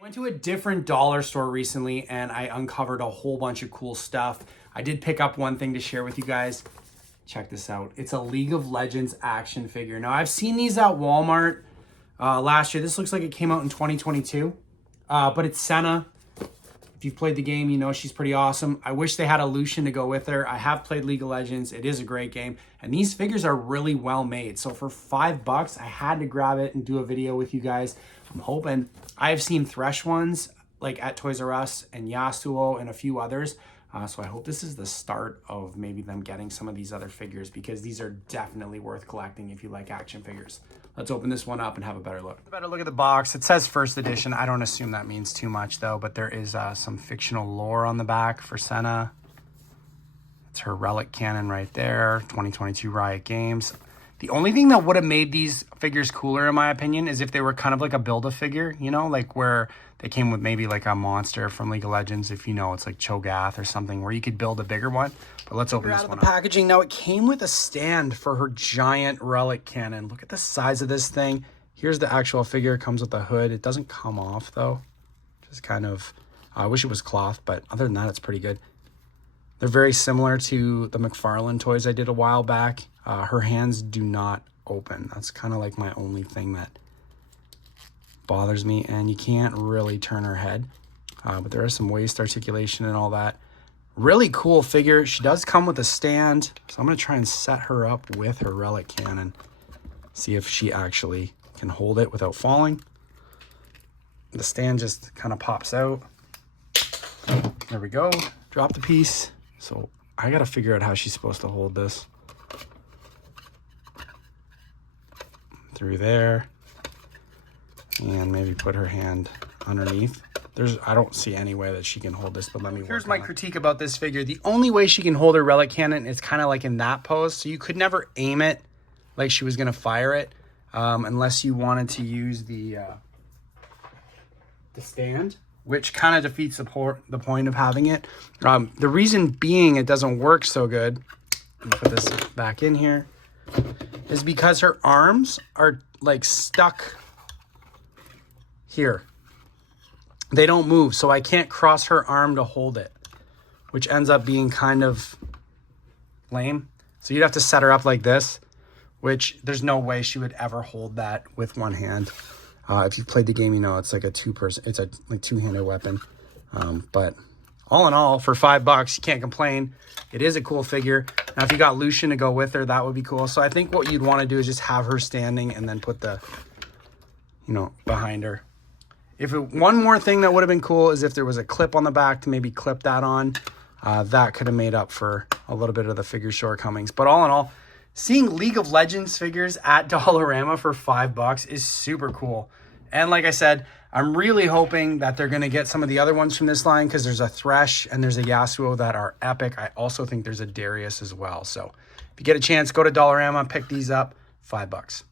Went to a different dollar store recently and I uncovered a whole bunch of cool stuff. I did pick up one thing to share with you guys. Check this out. It's a League of Legends action figure. Now, I've seen these at Walmart last year. This looks like it came out in 2022, but it's Senna. If you've played the game, you know she's pretty awesome. I wish they had a Lucian to go with her. I have played League of Legends. It is a great game. And these figures are really well made. So for $5, I had to grab it and do a video with you guys. I'm hoping. I've seen Thresh ones like at Toys R Us and Yasuo and a few others. So I hope this is the start of maybe them getting some of these other figures, because these are definitely worth collecting if you like action figures. Let's open this one up and have a better look. A better look at the box. It says first edition. I don't assume that means too much though, but there is some fictional lore on the back for Senna. It's her relic cannon right there. 2022 Riot Games. The only thing that would have made these figures cooler, in my opinion, is if they were kind of like a Build-A-Figure, you know, like where they came with maybe like a monster from League of Legends, if you know, it's like Cho'Gath or something, where you could build a bigger one. But let's open this one up. Packaging. Now, it came with a stand for her giant relic cannon. Look at the size of this thing. Here's the actual figure. It comes with a hood. It doesn't come off, though. Just kind of, I wish it was cloth, but other than that, it's pretty good. They're very similar to the McFarlane toys I did a while back. Her hands do not open. That's kind of like my only thing that bothers me. And you can't really turn her head. But there is some waist articulation and all that. Really cool figure. She does come with a stand. So I'm going to try and set her up with her relic cannon. See if she actually can hold it without falling. The stand just kind of pops out. There we go. Drop the piece. So I got to figure out how she's supposed to hold this. Through there. And maybe put her hand underneath. I don't see any way that she can hold this, but let me work. Here's my critique about this figure. The only way she can hold her relic cannon is kind of like in that pose. So you could never aim it like she was going to fire it unless you wanted to use the stand, which kind of defeats the point of having it. The reason being it doesn't work so good, let me put this back in here, is because her arms are like stuck here. They don't move, so I can't cross her arm to hold it, which ends up being kind of lame. So you'd have to set her up like this, which there's no way she would ever hold that with one hand. If you've played the game, you know it's like a two-handed weapon. But all in all, for $5, you can't complain. It is a cool figure. Now, if you got Lucian to go with her, that would be cool. So I think what you'd want to do is just have her standing and then put the, you know, behind her. One more thing that would have been cool is if there was a clip on the back to maybe clip that on. That could have made up for a little bit of the figure shortcomings. But all in all, seeing League of Legends figures at Dollarama for $5 is super cool. And like I said, I'm really hoping that they're going to get some of the other ones from this line, because there's a Thresh and there's a Yasuo that are epic. I also think there's a Darius as well. So if you get a chance, go to Dollarama, pick these up, $5.